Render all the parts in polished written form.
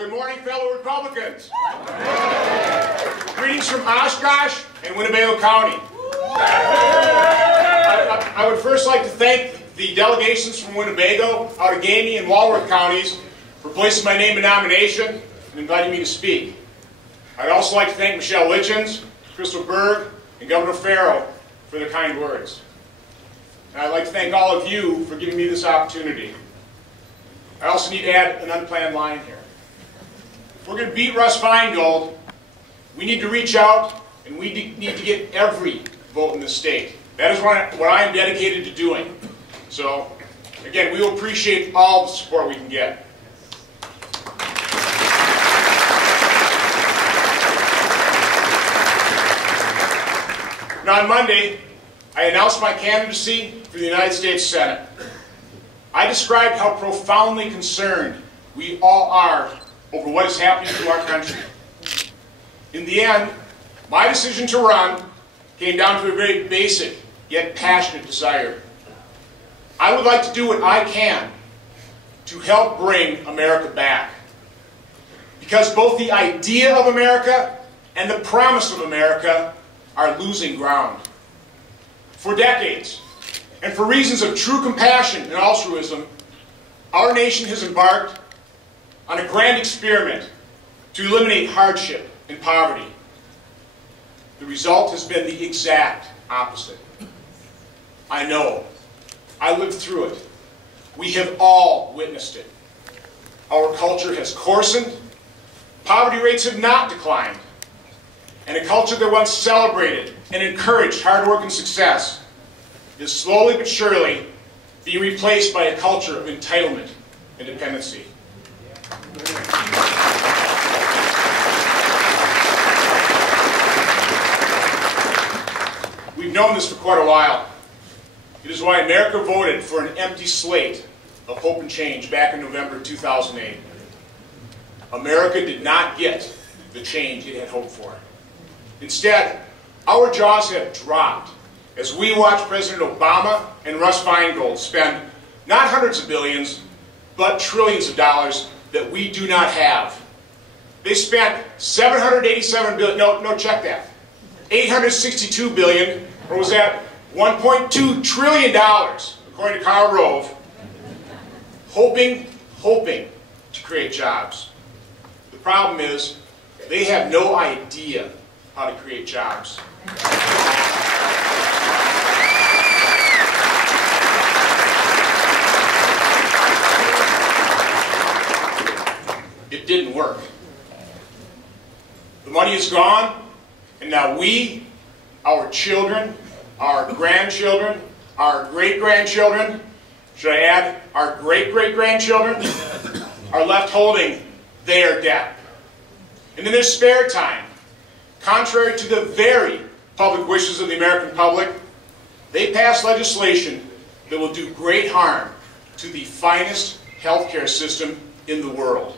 good morning, fellow Republicans. Greetings from Oshkosh and Winnebago County. I would first like to thank the delegations from Winnebago, Outagamie, and Walworth counties for placing my name in nomination and inviting me to speak. I'd also like to thank Michelle Litchens, Crystal Berg, and Governor Farrow for their kind words. And I'd like to thank all of you for giving me this opportunity. I also need to add an unplanned line here. If we're going to beat Russ Feingold, we need to reach out and we need to get every vote in the state. That is what I am dedicated to doing. So, again, we will appreciate all the support we can get. Now, on Monday, I announced my candidacy for the United States Senate. I described how profoundly concerned we all are over what is happening to our country. In the end, my decision to run came down to a very basic yet passionate desire. I would like to do what I can to help bring America back. Because both the idea of America and the promise of America are losing ground. For decades, and for reasons of true compassion and altruism, our nation has embarked on a grand experiment to eliminate hardship and poverty. The result has been the exact opposite. I know. I lived through it. We have all witnessed it. Our culture has coarsened, poverty rates have not declined, and a culture that once celebrated and encouraged hard work and success is slowly but surely being replaced by a culture of entitlement and dependency. We've known this for quite a while. It is why America voted for an empty slate of hope and change back in November 2008. America did not get the change it had hoped for. Instead, our jaws have dropped as we watch President Obama and Russ Feingold spend not hundreds of billions, but trillions of dollars that we do not have. They spent $787 billion, no, check that, $862 billion, or was that $1.2 trillion, according to Karl Rove, hoping to create jobs. The problem is, they have no idea how to create jobs. It didn't work. The money is gone, and now we, our children, our grandchildren, our great-grandchildren, should I add, our great-great-grandchildren, are left holding their debt. And in their spare time, contrary to the very public wishes of the American public, they pass legislation that will do great harm to the finest healthcare system in the world.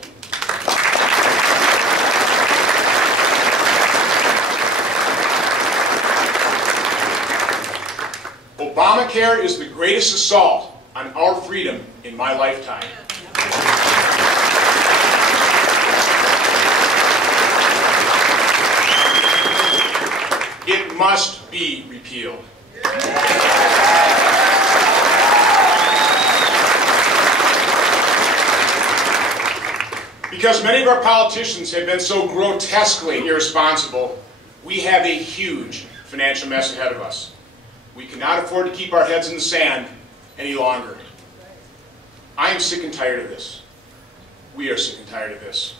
Obamacare is the greatest assault on our freedom in my lifetime. It must be repealed. Because many of our politicians have been so grotesquely irresponsible, we have a huge financial mess ahead of us. We cannot afford to keep our heads in the sand any longer. I am sick and tired of this. We are sick and tired of this.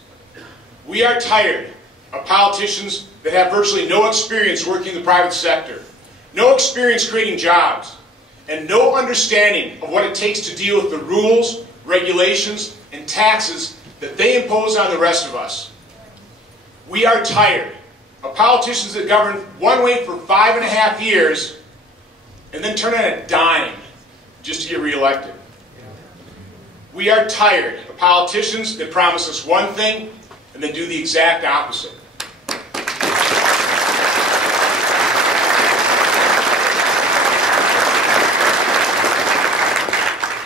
We are tired of politicians that have virtually no experience working in the private sector, no experience creating jobs, and no understanding of what it takes to deal with the rules, regulations, and taxes that they impose on the rest of us. We are tired of politicians that govern one way for 5.5 years and then turn on a dime just to get reelected. We are tired of politicians that promise us one thing and then do the exact opposite.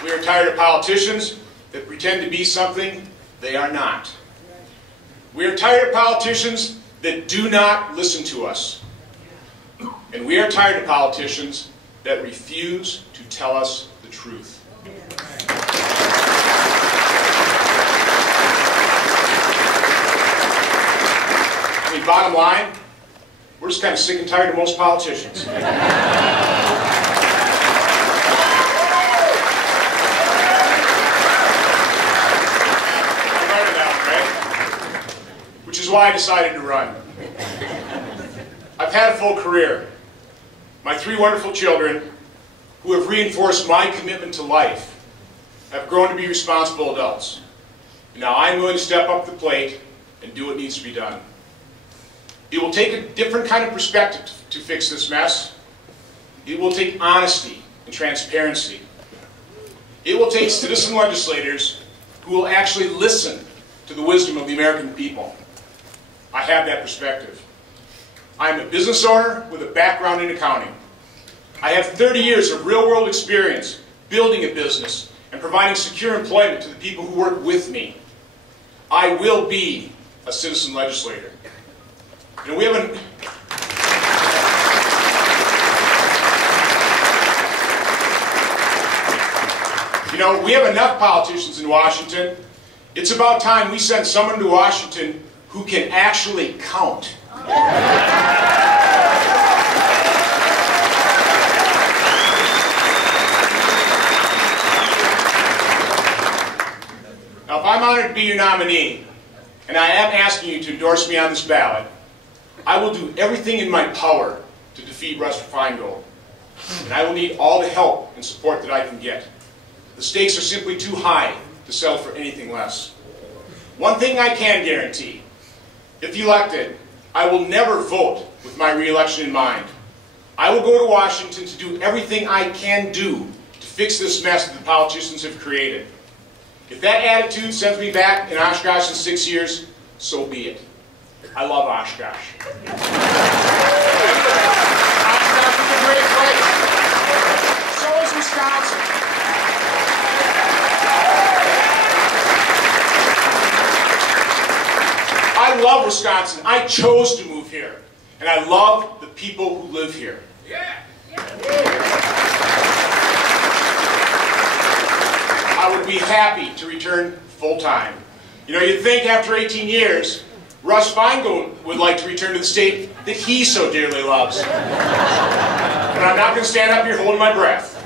We are tired of politicians that pretend to be something they are not. We are tired of politicians that do not listen to us. And we are tired of politicians that refuse to tell us the truth. I mean, bottom line, we're just kind of sick and tired of most politicians. Which is why I decided to run. I've had a full career. My 3 wonderful children, who have reinforced my commitment to life, have grown to be responsible adults. And now I'm willing to step up to the plate and do what needs to be done. It will take a different kind of perspective to fix this mess. It will take honesty and transparency. It will take citizen legislators who will actually listen to the wisdom of the American people. I have that perspective. I am a business owner with a background in accounting. I have 30 years of real-world experience building a business and providing secure employment to the people who work with me. I will be a citizen legislator. You know, we have enough politicians in Washington. It's about time we send someone to Washington who can actually count. Now, if I'm honored to be your nominee, and I am asking you to endorse me on this ballot, I will do everything in my power to defeat Russ Feingold. And I will need all the help and support that I can get. The stakes are simply too high to settle for anything less. One thing I can guarantee: if elected, I will never vote with my re-election in mind. I will go to Washington to do everything I can do to fix this mess that the politicians have created. If that attitude sends me back in Oshkosh in 6 years, so be it. I love Oshkosh. Oshkosh is a great place. So is Wisconsin. I love Wisconsin. I chose to move here. And I love the people who live here. Yeah. I would be happy to return full-time. You know, you'd think after 18 years, Russ Feingold would like to return to the state that he so dearly loves. But I'm not going to stand up here holding my breath.